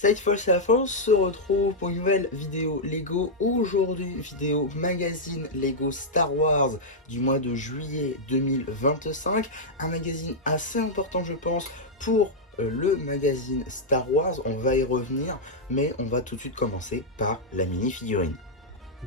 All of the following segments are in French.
Sidefall, c'est la fin, on se retrouve pour une nouvelle vidéo Lego. Aujourd'hui, vidéo magazine Lego Star Wars du mois de juillet 2025. Un magazine assez important, je pense, pour le magazine Star Wars. On va y revenir, mais on va tout de suite commencer par la mini-figurine.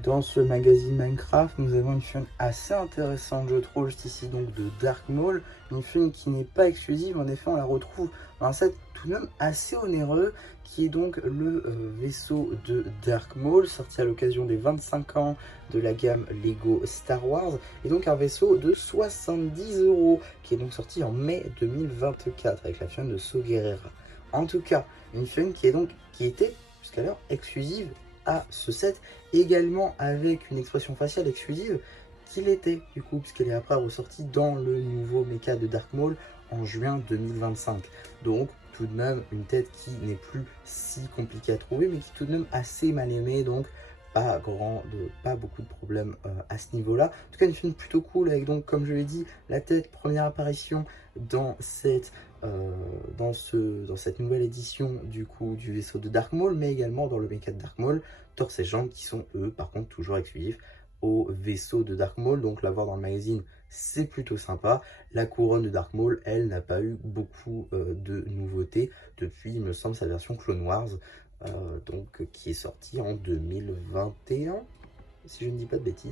Dans ce magazine Minecraft, nous avons une figurine assez intéressante, je trouve, juste ici, donc de Dark Maul. Une figurine qui n'est pas exclusive, en effet, on la retrouve dans un set tout de même assez onéreux, qui est donc le vaisseau de Dark Maul, sorti à l'occasion des 25 ans de la gamme Lego Star Wars, et donc un vaisseau de 70 €, qui est donc sorti en mai 2024, avec la figurine de Saw Gerrera. En tout cas, une figurine qui était jusqu'alors exclusive à ce set, également avec une expression faciale exclusive qu'il était du coup, puisqu'elle est après ressortie dans le nouveau mecha de Dark Maul en juin 2025. Donc tout de même une tête qui n'est plus si compliquée à trouver, mais qui est tout de même assez mal aimée, donc pas beaucoup de problèmes à ce niveau-là. En tout cas, une film plutôt cool avec, donc comme je l'ai dit, la tête, première apparition dans cette nouvelle édition du coup du vaisseau de Dark Maul, mais également dans le mecha de Dark Maul, torse et jambes qui sont eux par contre toujours exclusifs au vaisseau de Dark Maul. Donc l'avoir dans le magazine, c'est plutôt sympa. La couronne de Dark Maul, elle n'a pas eu beaucoup de nouveautés depuis, il me semble, sa version Clone Wars, qui est sortie en 2021, si je ne dis pas de bêtises.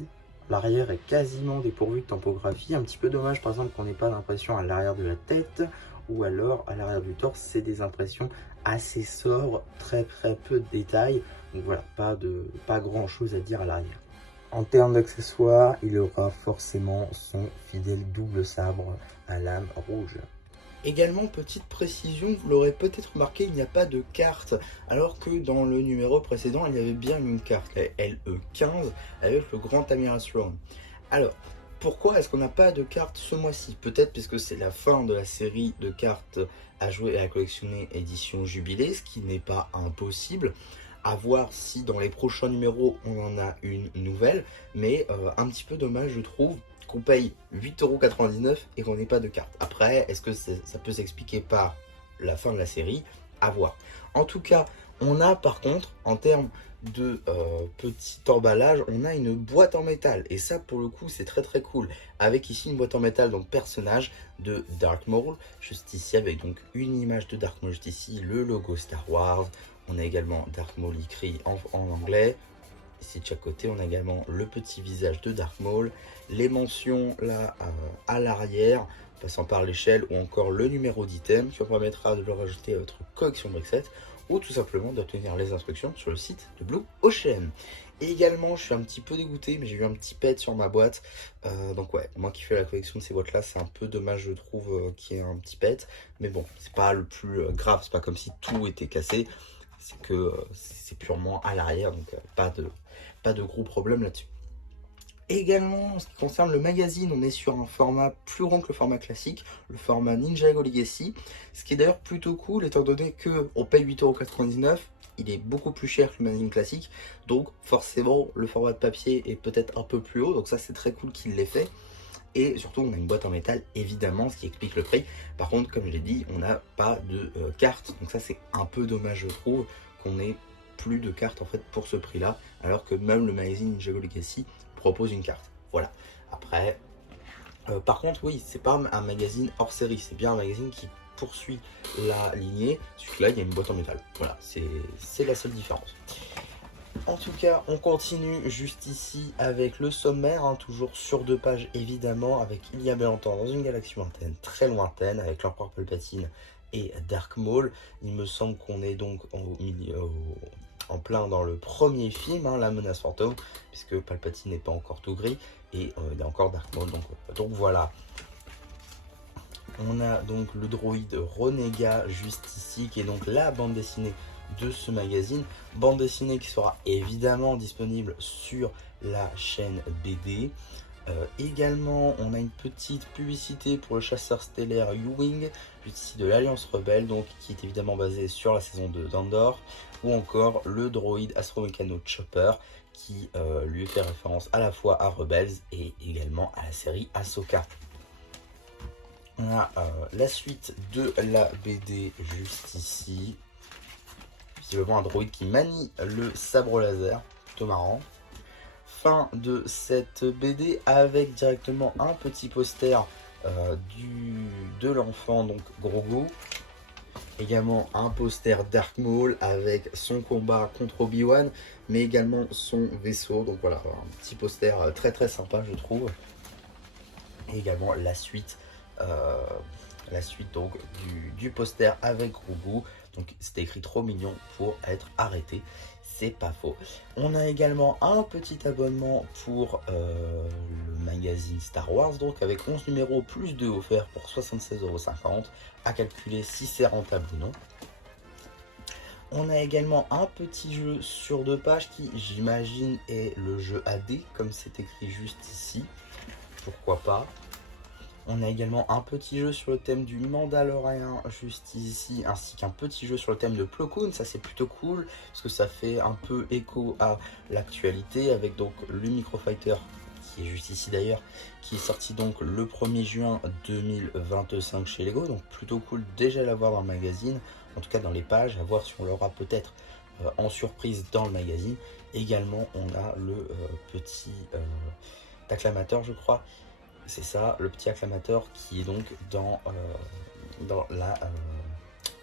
L'arrière est quasiment dépourvu de typographie, un petit peu dommage par exemple qu'on n'ait pas d'impression à l'arrière de la tête, ou alors à l'arrière du torse, c'est des impressions assez sobres, très peu de détails, donc voilà, pas grand chose à dire à l'arrière. En termes d'accessoires, il aura forcément son fidèle double sabre à lame rouge. Également, petite précision, vous l'aurez peut-être remarqué, il n'y a pas de carte, alors que dans le numéro précédent, il y avait bien une carte, la LE15, avec le Grand Amira Throne. Alors, pourquoi est-ce qu'on n'a pas de carte ce mois-ci? Peut-être parce que c'est la fin de la série de cartes à jouer et à collectionner édition Jubilé, ce qui n'est pas impossible. À voir si dans les prochains numéros on en a une nouvelle, mais un petit peu dommage, je trouve, qu'on paye 8,99 € et qu'on n'ait pas de carte. Après, est-ce que ça peut s'expliquer par la fin de la série? À voir. En tout cas, on a par contre, en termes de petit emballage, on a une boîte en métal. Et ça, pour le coup, c'est très cool. Avec ici une boîte en métal, donc personnage de Dark Maul. Juste ici, avec donc une image de Dark Maul, juste ici, le logo Star Wars. On a également Dark Maul écrit en anglais. Ici de chaque côté, on a également le petit visage de Dark Maul, les mentions là à l'arrière, passant par l'échelle, ou encore le numéro d'item qui vous permettra de le rajouter à votre collection Brickset, ou tout simplement d'obtenir les instructions sur le site de Blue Ocean. Et également, je suis un petit peu dégoûté, mais j'ai eu un petit pet sur ma boîte. Donc ouais, moi qui fais la collection de ces boîtes là, c'est un peu dommage, je trouve, qu'il y ait un petit pet. Mais bon, c'est pas le plus grave, c'est pas comme si tout était cassé. C'est que c'est purement à l'arrière, donc pas de gros problème là-dessus. Également, en ce qui concerne le magazine, on est sur un format plus rond que le format classique, le format Ninjago Legacy, ce qui est d'ailleurs plutôt cool étant donné qu'on paye 8,99 €, il est beaucoup plus cher que le magazine classique, donc forcément le format de papier est peut-être un peu plus haut, donc ça c'est très cool qu'il l'ait fait. Et surtout, on a une boîte en métal, évidemment, ce qui explique le prix. Par contre, comme je l'ai dit, on n'a pas de carte. Donc ça, c'est un peu dommage, je trouve, qu'on ait plus de cartes en fait pour ce prix-là. Alors que même le magazine Ninjago Legacy propose une carte. Voilà. Après, par contre, oui, c'est pas un magazine hors série. C'est bien un magazine qui poursuit la lignée. Celui-là, il y a une boîte en métal. Voilà, c'est la seule différence. En tout cas, on continue juste ici avec le sommaire, hein, toujours sur 2 pages évidemment, avec il y a bien longtemps dans une galaxie lointaine, très lointaine, avec l'Empereur Palpatine et Dark Maul. Il me semble qu'on est donc en plein dans le premier film, hein, la menace fantôme, puisque Palpatine n'est pas encore tout gris, et il y a encore Dark Maul, donc voilà. On a donc le droïde Renégat juste ici, qui est donc la bande dessinée de ce magazine. Bande dessinée qui sera évidemment disponible sur la chaîne BD. Également, on a une petite publicité pour le chasseur stellaire U-Wing, juste ici de l'Alliance Rebelle, donc qui est évidemment basé sur la saison 2 d'Andor, ou encore le droïde Astromécano Chopper, qui lui fait référence à la fois à Rebels et également à la série Ahsoka. On a la suite de la BD juste ici. visiblement un droïde qui manie le sabre laser, plutôt marrant. Fin de cette BD avec directement un petit poster de l'enfant, donc Grogu. Également un poster Dark Maul avec son combat contre Obi-Wan, mais également son vaisseau. Donc voilà, un petit poster très très sympa je trouve. Et également la suite donc du poster avec Grogu. Donc c'était écrit trop mignon pour être arrêté. C'est pas faux. On a également un petit abonnement pour le magazine Star Wars, donc avec 11 numéros plus 2 offerts pour 76,50 €, à calculer si c'est rentable ou non. On a également un petit jeu sur 2 pages qui, j'imagine, est le jeu AD, comme c'est écrit juste ici. Pourquoi pas. On a également un petit jeu sur le thème du Mandalorian juste ici, ainsi qu'un petit jeu sur le thème de Plo Koon. Ça c'est plutôt cool, parce que ça fait un peu écho à l'actualité, avec donc le Microfighter, qui est juste ici d'ailleurs, qui est sorti donc le 1er juin 2025 chez Lego. Donc plutôt cool déjà l'avoir dans le magazine, en tout cas dans les pages, à voir si on l'aura peut-être en surprise dans le magazine. Également on a le petit acclamateur je crois. C'est ça, le petit acclamateur qui est donc dans la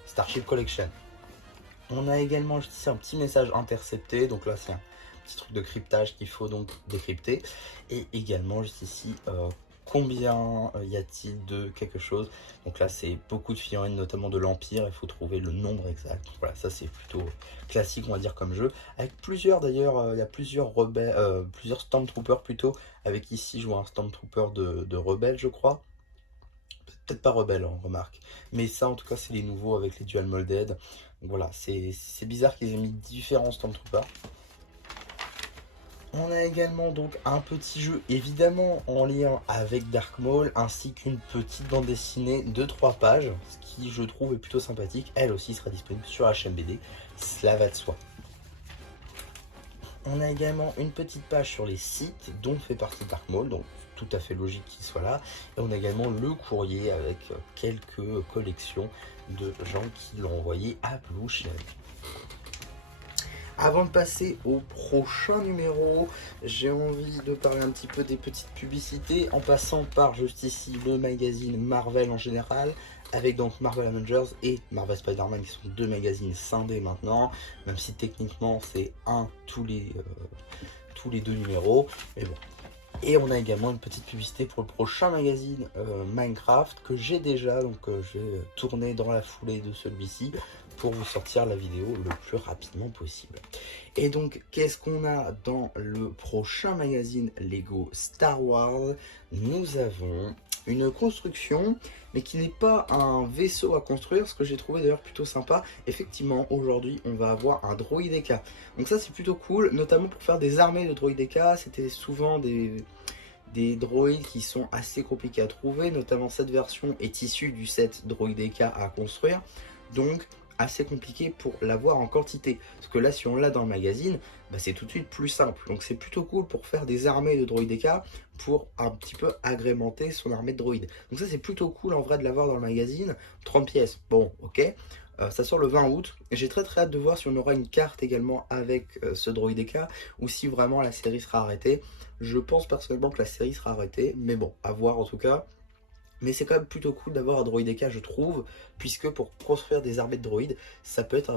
Starship Collection. On a également juste ici un petit message intercepté, donc là c'est un petit truc de cryptage qu'il faut donc décrypter. Et également juste ici, combien y a-t-il de quelque chose. Donc là c'est beaucoup de figurines, notamment de l'Empire, il faut trouver le nombre exact. Donc voilà, ça c'est plutôt classique on va dire comme jeu. Avec plusieurs d'ailleurs, il y a plusieurs rebelles, plusieurs Stormtroopers plutôt. Avec ici je vois un Stormtrooper de rebelle je crois. Peut-être pas rebelle on remarque. Mais ça en tout cas c'est les nouveaux avec les dual molded. Donc voilà, c'est bizarre qu'ils aient mis différents Stormtroopers. On a également donc un petit jeu évidemment en lien avec Dark Maul, ainsi qu'une petite bande dessinée de 3 pages, ce qui je trouve est plutôt sympathique. Elle aussi sera disponible sur HMBD, cela va de soi. On a également une petite page sur les sites dont fait partie Dark Maul, donc tout à fait logique qu'il soit là. Et on a également le courrier avec quelques collections de gens qui l'ont envoyé à Blue Shelf. Avant de passer au prochain numéro, j'ai envie de parler un petit peu des petites publicités, en passant par juste ici le magazine Marvel en général, avec donc Marvel Avengers et Marvel Spider-Man qui sont 2 magazines scindés maintenant, même si techniquement c'est tous les 2 numéros, mais bon. Et on a également une petite publicité pour le prochain magazine Minecraft que j'ai déjà, donc je vais tourner dans la foulée de celui-ci pour vous sortir la vidéo le plus rapidement possible. Et donc qu'est-ce qu'on a dans le prochain magazine Lego Star Wars? Nous avons une construction, mais qui n'est pas un vaisseau à construire, ce que j'ai trouvé d'ailleurs plutôt sympa. Effectivement, aujourd'hui, on va avoir un droïdeka. Donc ça, c'est plutôt cool, notamment pour faire des armées de droïdeka. C'était souvent des droïdes qui sont assez compliqués à trouver, notamment cette version est issue du set droïdeka à construire. Donc, assez compliqué pour l'avoir en quantité. Parce que là, si on l'a dans le magazine, bah, c'est tout de suite plus simple. Donc c'est plutôt cool pour faire des armées de droïdeka pour un petit peu agrémenter son armée de droïdes. Donc ça, c'est plutôt cool en vrai de l'avoir dans le magazine. 30 pièces, bon, ok. Ça sort le 20 août. J'ai très hâte de voir si on aura une carte également avec ce droïdeka ou si vraiment la série sera arrêtée. Je pense personnellement que la série sera arrêtée, mais bon, à voir en tout cas. Mais c'est quand même plutôt cool d'avoir un droïdeka je trouve, puisque pour construire des armées de droïdes, ça peut être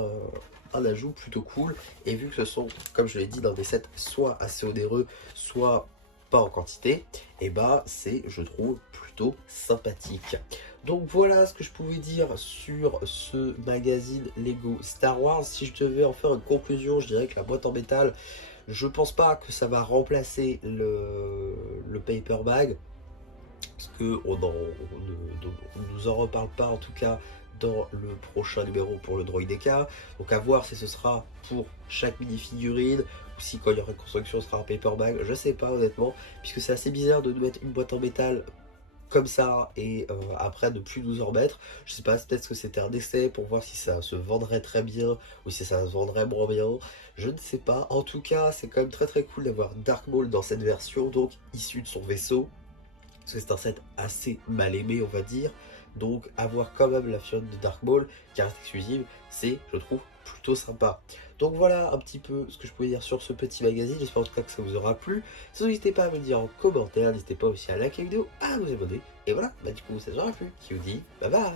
un ajout plutôt cool. Et vu que ce sont, comme je l'ai dit, dans des sets soit assez onéreux, soit pas en quantité, et bah c'est, je trouve, plutôt sympathique. Donc voilà ce que je pouvais dire sur ce magazine Lego Star Wars. Si je devais en faire une conclusion, je dirais que la boîte en métal, je pense pas que ça va remplacer le paper bag. Parce qu'on nous en reparle pas en tout cas dans le prochain numéro pour le droïdeka. Donc à voir si ce sera pour chaque mini-figurine ou si quand il y aura une construction ce sera un paper bag, je sais pas honnêtement, puisque c'est assez bizarre de mettre une boîte en métal comme ça et après de plus nous en mettre. Je sais pas, peut-être que c'était un essai pour voir si ça se vendrait très bien ou si ça se vendrait moins bien, je ne sais pas. En tout cas c'est quand même très cool d'avoir Dark Maul dans cette version, donc issu de son vaisseau. Parce que c'est un set assez mal aimé on va dire, donc avoir quand même la figurine de Dark Maul qui reste exclusive, c'est je trouve plutôt sympa. Donc voilà un petit peu ce que je pouvais dire sur ce petit magazine, j'espère en tout cas que ça vous aura plu. Surtout n'hésitez pas à me le dire en commentaire, n'hésitez pas aussi à liker la vidéo, à vous abonner. Et voilà, bah du coup ça vous aura plu, qui vous dit bye bye.